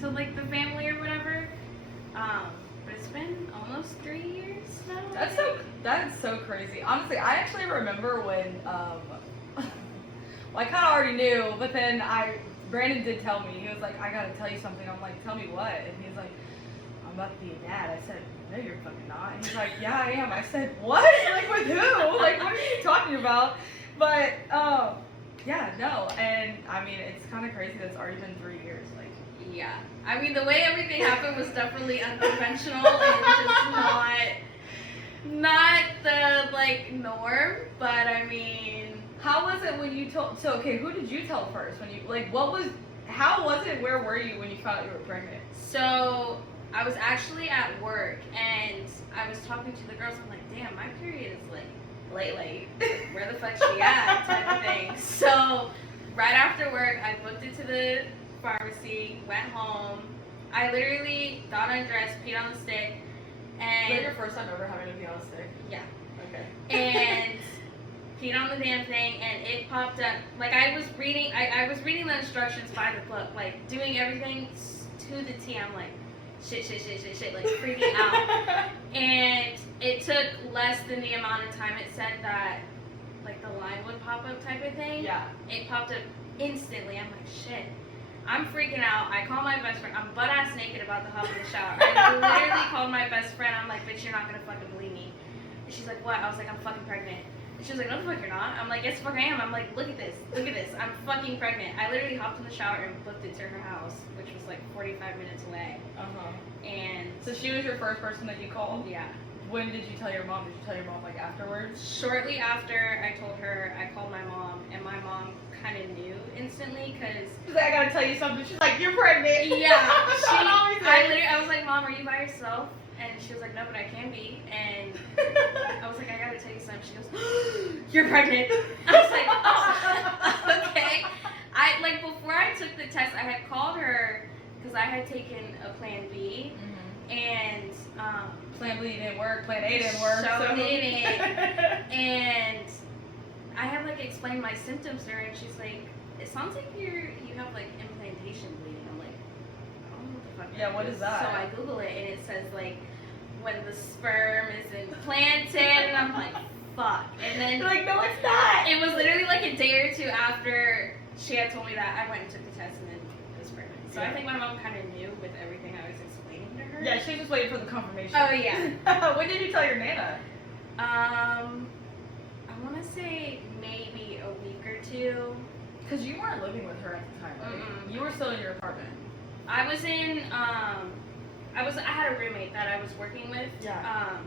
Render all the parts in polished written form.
to like the family or whatever. But it's been almost 3 years now. That's so crazy. Honestly, I actually remember when well, I kind of already knew, but then Brandon did tell me. He was like, I gotta tell you something. I'm like, tell me what? And he's like, I'm about to be a dad. I said, no, you're fucking not. And he's like, yeah, I am. I said, what? Like, with who? Like, what are you talking about? But yeah, no. And I mean, it's kind of crazy that it's already been 3 years. Like, yeah. I mean, the way everything happened was definitely unconventional and just not the like norm. But I mean, how was it when you told? So okay, who did you tell first? When you like, what was? How was it? Where were you when you found out you were pregnant? So I was actually at work and I was talking to the girls. I'm like, damn, my period is like late. Where the fuck's she at? Type of thing. So right after work, I booked it to the pharmacy, went home. I literally got undressed, peed on the stick, and. Was that your first time ever having to pee on a stick? Yeah. Okay. And peed on the damn thing, and it popped up. Like I was reading the instructions by the book, like doing everything to the T. I'm like, shit, like freaking out. And it took less than the amount of time it said that, like the line would pop up type of thing. Yeah. It popped up instantly. I'm like, shit. I'm freaking out. I call my best friend. I'm butt ass naked about to hop in the shower. I literally called my best friend. I'm like, bitch, you're not gonna fucking believe me. And she's like, what? I was like, I'm fucking pregnant. And she was like, no the fuck you're not. I'm like, yes the fuck I am. I'm like, look at this. I'm fucking pregnant. I literally hopped in the shower and booked it to her house, which was like 45 minutes away. And so she was your first person that you called? Yeah. When did you tell your mom? Did you tell your mom like afterwards? Shortly after I told her, I called my mom, and my mom kind of knew instantly because she's like, I gotta tell you something. She's like, you're pregnant. Yeah. I was like, Mom, are you by yourself? And she was like, no, but I can be. And I was like, I gotta tell you something. She goes, you're pregnant. I was like, oh, okay. Before I took the test, I had called her because I had taken a Plan B. And Plan B didn't work. Plan A didn't work. So didn't. And I had like explained my symptoms to her, and she's like, "It sounds like you have like implantation bleeding." I'm like, I don't know what the fuck. Yeah, what is that? So I Google it, and it says like when the sperm is implanted, and I'm like, fuck. And then you're like, no, it's not. It was literally like a day or two after she had told me that, I went and took the test, and then I was pregnant. So I think my mom kind of knew with everything I was explaining to her. Yeah, she was just waiting for the confirmation. Oh yeah. When did you tell your Nana? I want to say maybe a week or two. Because you weren't living with her at the time, right? Mm-mm. You were still in your apartment. I was in, I had a roommate that I was working with. Yeah.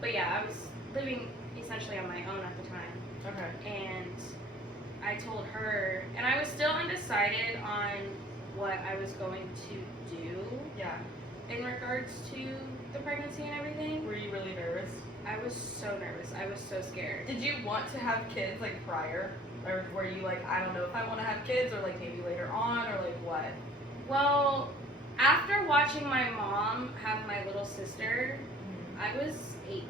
But yeah, I was living essentially on my own at the time. Okay. And I told her, and I was still undecided on what I was going to do. Yeah. In regards to the pregnancy and everything. Were you really nervous? I was so nervous. I was so scared. Did you want to have kids like prior? Or were you like, I don't know if I want to have kids, or like maybe later on, or like what? Well, after watching my mom have my little sister, I was 18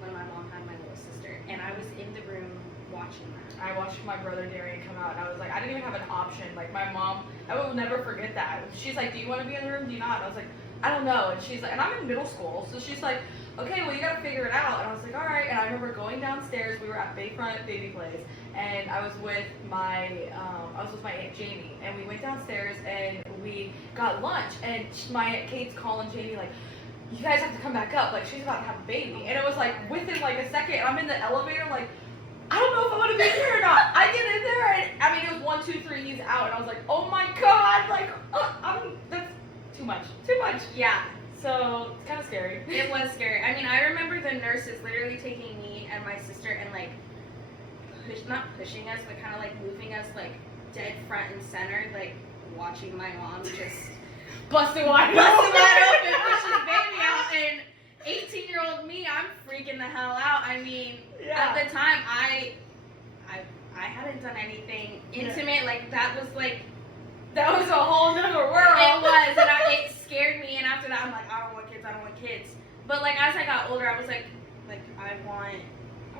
when my mom had my little sister, and I was in the room watching that. I watched my brother Darian come out, and I was like, I didn't even have an option. Like my mom, I will never forget that. She's like, do you want to be in the room? Do you not? And I was like, I don't know. And she's like, and I'm in middle school, so she's like, okay, well you gotta figure it out. And I was like, all right. And I remember going downstairs. We were at Bayfront Baby Place, and I was with my Aunt Jamie, and we went downstairs and we got lunch. And my Aunt Kate's calling Jamie like, you guys have to come back up. Like she's about to have a baby. And it was like within like a second, I'm in the elevator like, I don't know if I want to be here or not. I get in there, and I mean it was 1, 2, 3, he's out, and I was like, oh my god, like that's too much. Yeah. So it's kind of scary. It was scary. I mean, I remember the nurses literally taking me and my sister and like, not pushing us, but kind of like moving us like dead front and center, like watching my mom just busting wide open, pushing the baby out, and 18-year-old me, I'm freaking the hell out. I mean, yeah. At the time, I hadn't done anything intimate. Like that was a whole nother world. It was, and it scared me. And after that, I'm like, I don't want kids. But like as I got older, I was like I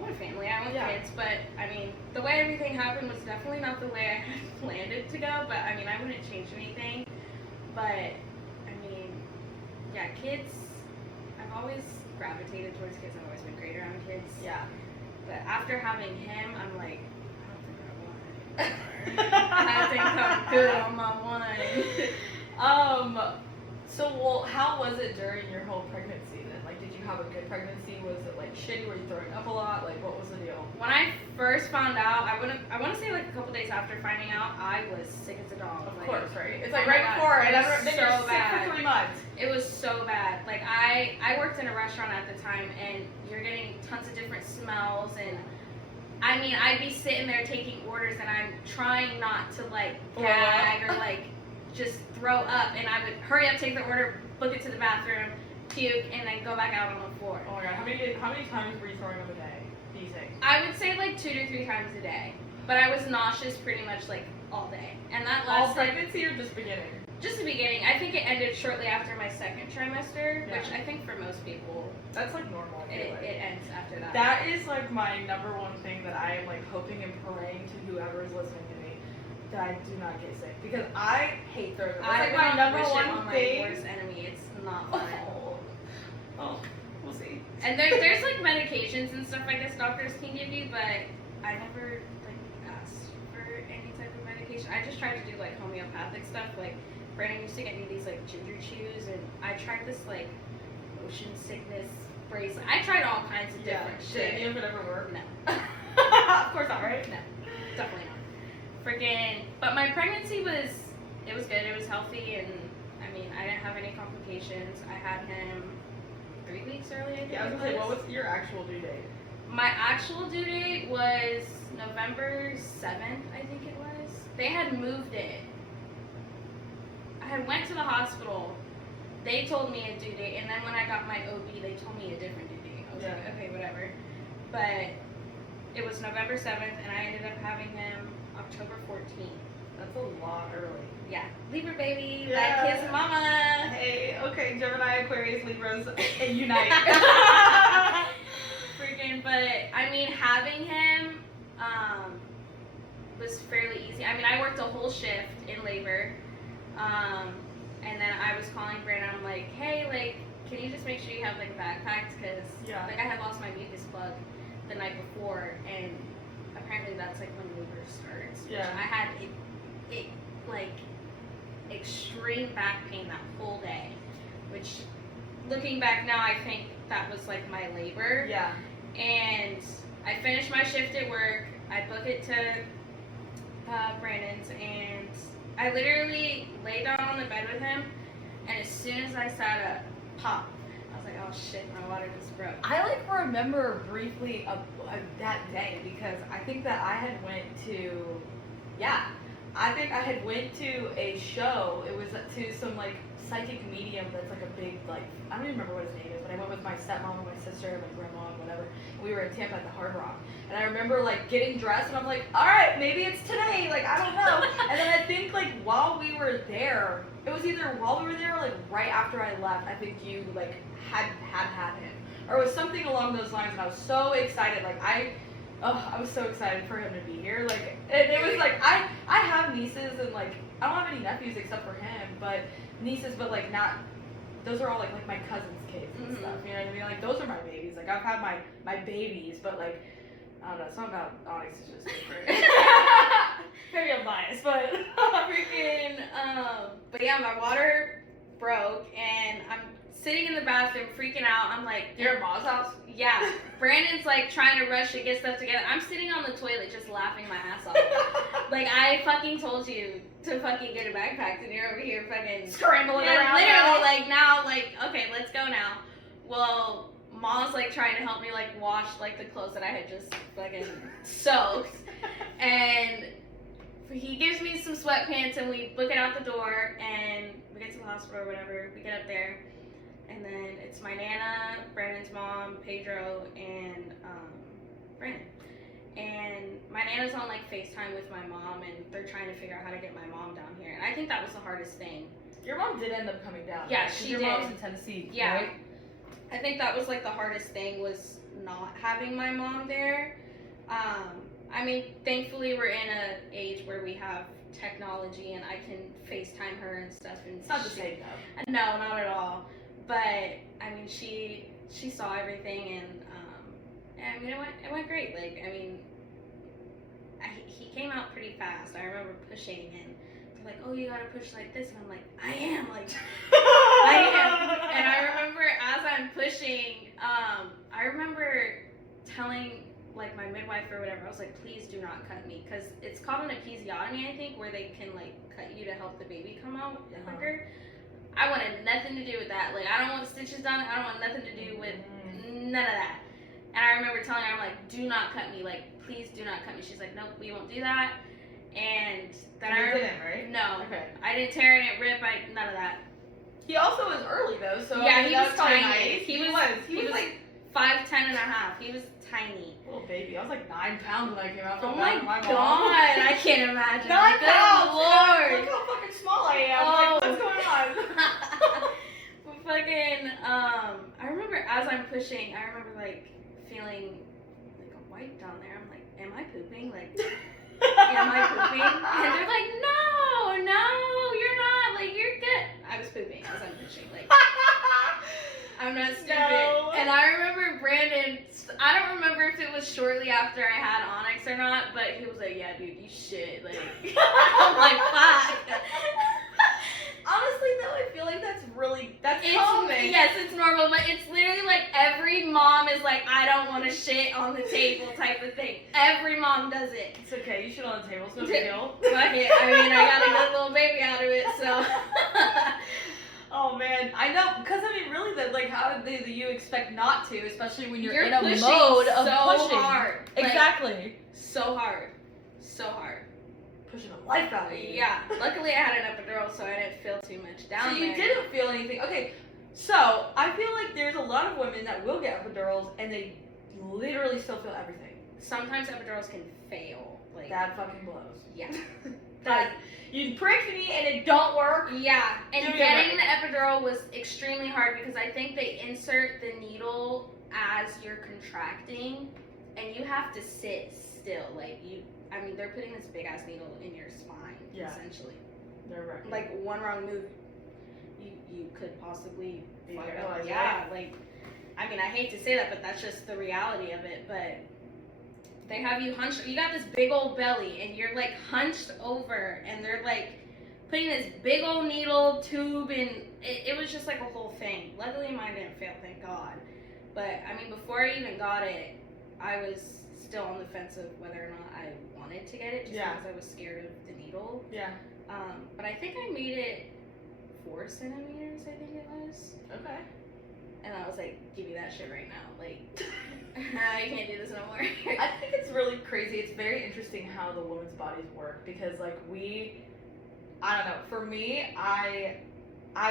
want a family. I want kids. But I mean, the way everything happened was definitely not the way I had planned it to go. But I mean, I wouldn't change anything. But Yeah, kids. I've always gravitated towards kids. I've always been great around kids. Yeah. But after having him, I'm like, I don't think I want it anymore. I think I'm good on my one. So, well, how was it during your whole pregnancy then? Like, did you have a good pregnancy? Was it like shitty? Were you throwing up a lot? Like, what was the deal? When I first found out, I want to say like a couple days after finding out, I was sick as a dog. Of like, course, right? It's oh like my right God, before, it and was then so you're sick bad. for 3 months. It was so bad. Like I worked in a restaurant at the time, and you're getting tons of different smells, and I mean, I'd be sitting there taking orders, and I'm trying not to like gag or like just throw up, and I would hurry up, take the order, book it to the bathroom, puke, and then go back out on the floor. Oh my God, how many times were you throwing up a day? Do you think? I would say like 2 to 3 times a day, but I was nauseous pretty much like all day, and that lasted. All pregnancy or just beginning? Just the beginning. I think it ended shortly after my second trimester, Yeah. which I think for most people, That's like normal. I feel it like. ends after that. That is like my number one thing that I am like hoping and praying to whoever is listening to me that I do not get sick, because I hate throwing up. That's like my number wish it one on thing. my worst enemy. It's not fun. Oh, we'll see. And there's like medications and stuff I guess doctors can give you, but I never like asked for any type of medication. I just tried to do like homeopathic stuff. Like Brandon used to get me these like ginger chews, and I tried this like motion sickness bracelet. I tried all kinds of different Did shit. any of it ever work? No. Of course not, right? No, definitely not. Friggin', but my pregnancy was good. It was healthy, and I mean, I didn't have any complications. I had him 3 weeks early. I think Yeah, I was gonna say, what was your actual due date? My actual due date was November 7th, I think it was. They had moved it. I had went to the hospital. They told me a due date, and then when I got my OB, they told me a different due date. I was like, okay, whatever. But it was November 7th, and I ended up having him October 14th. That's a lot early. Yeah. Libra baby. Yeah. That kiss mama. Hey, okay, Gemini, Aquarius, Libras, unite. Freaking, but I mean, having him was fairly easy. I mean, I worked a whole shift in labor, and then I was calling Brandon. I'm like, hey, like, can you just make sure you have like a backpack? Because like I had lost my mucus plug the night before, and apparently that's like when labor starts. Yeah. I had it like extreme back pain that whole day, which looking back now, I think that was like my labor. Yeah. And I finished my shift at work. I book it to Brandon's, and I literally lay down on the bed with him, and as soon as I sat up, pop. I was like, oh shit, my water just broke. I like remember briefly that day, because I think that I had went to, a show. It was to some like psychic medium that's like a big, like, I don't even remember what his name is, but I went with my stepmom and my sister and my grandma and whatever. And we were in Tampa at the Hard Rock, and I remember like getting dressed, and I'm like, all right, maybe it's today, like I don't know. And then I think like while we were there, it was either while we were there or like right after I left, I think you like had him, or it was something along those lines, and I was so excited. Like I was so excited for him to be here. Like it was like I have nieces, and like I don't have any nephews except for him, but nieces, but like not. Those are all like my cousin's kids and stuff. You know what I mean? Like those are my babies. Like I've had my babies, but like I don't know. Something about Onyx is just different. Maybe I'm biased, but Freaking, but yeah, my water broke, and I'm sitting in the bathroom freaking out. I'm like, you're at Ma's house? Yeah. Brandon's like trying to rush to get stuff together. I'm sitting on the toilet just laughing my ass off. Like, I fucking told you to fucking get a backpack, and you're over here fucking scrambling around. Literally, like, now, like, okay, let's go now. Well, Mom's like trying to help me like wash like the clothes that I had just fucking soaked, and he gives me some sweatpants, and we book it out the door, and we get to the hospital or whatever. We get up there, and then it's my Nana, Brandon's mom, Pedro, and Brandon. And my Nana's on like FaceTime with my mom, and they're trying to figure out how to get my mom down here. And I think that was the hardest thing. Your mom did end up coming down. Yeah, right? she your did. mom's in Tennessee. Yeah. Right? I think that was like the hardest thing, was not having my mom there. I mean, thankfully we're in an age where we have technology, and I can FaceTime her and stuff. And It's not the same though. No, not at all. But I mean, she saw everything, and I mean, it went great. Like, I mean, he came out pretty fast. I remember pushing, and they're like, "Oh, you gotta push like this," and I'm like, "I am like, I am." And I remember as I'm pushing, I remember telling like my midwife or whatever, I was like, "Please do not cut me," because it's called an episiotomy, I think, where they can like cut you to help the baby come out quicker. I wanted nothing to do with that. Like, I don't want stitches done. I don't want nothing to do with none of that. And I remember telling her, I'm like, "Do not cut me. Like, please do not cut me." She's like, "Nope, we won't do that." And then You didn't, right? No. Okay. I didn't tear it, rip, none of that. He also was early though, so Yeah, I mean, he that was probably tiny. nice. He was like 5'10" and a half. He was tiny. Little baby. I was like 9 pounds when I came out. Oh my god, I can't imagine. 9 Good pounds! Lord. Look how fucking small I am. Oh. Like, what's going on? But fucking, I remember as I'm pushing, I remember like feeling like a white down there. I'm like, "Am I pooping? Like, am I pooping?" And they're like, no, you're not. Like, you're good. I was pooping as I'm pushing. Like, I'm not stupid. No. And I remember Brandon, I don't remember if it was shortly after I had Onyx or not, but he was like, "Yeah, dude, you shit." Like, I'm like, fuck. Honestly, though, I feel like that's It's, common. yes, it's normal, but it's literally like every mom is like, "I don't want to shit on the table" type of thing. Every mom does it. It's okay. You shit on the table. It's no big deal. Fuck it. I mean, I got a good little baby out of it, so. Oh man, I know, because I mean, really, that like, how do you expect not to, especially when you're in a pushing mode of so pushing. hard. Like, Exactly. so hard. So hard. Pushing the life out of you. Yeah. Luckily, I had an epidural, so I didn't feel too much down So you there. didn't feel anything. Okay, so I feel like there's a lot of women that will get epidurals and they literally still feel everything. Sometimes epidurals can fail. Like, That fucking blows. yeah. Like, you pricked me and it don't work. Yeah, and Give me a getting break. the epidural was extremely hard because I think they insert the needle as you're contracting, and you have to sit still. Like, I mean, they're putting this big ass needle in your spine, essentially. They're right. Like, one wrong move, you could possibly Be fuck paralyzed, up. Yeah, like, I mean, I hate to say that, but that's just the reality of it. But they have you hunched. You got this big old belly, and you're like hunched over, and they're like putting this big old needle tube in. It was just like a whole thing. Luckily, mine didn't fail, thank God. But I mean, before I even got it, I was still on the fence of whether or not I wanted to get it, just because I was scared of the needle. Yeah. But I think I made it 4 centimeters. I think it was. Okay. And I was like, "Give me that shit right now. Like, I can't do this no more." I think it's really crazy. It's very interesting how the women's bodies work because, like, I don't know. For me, I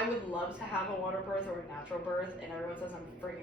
would love to have a water birth or a natural birth, and everyone says I'm freaking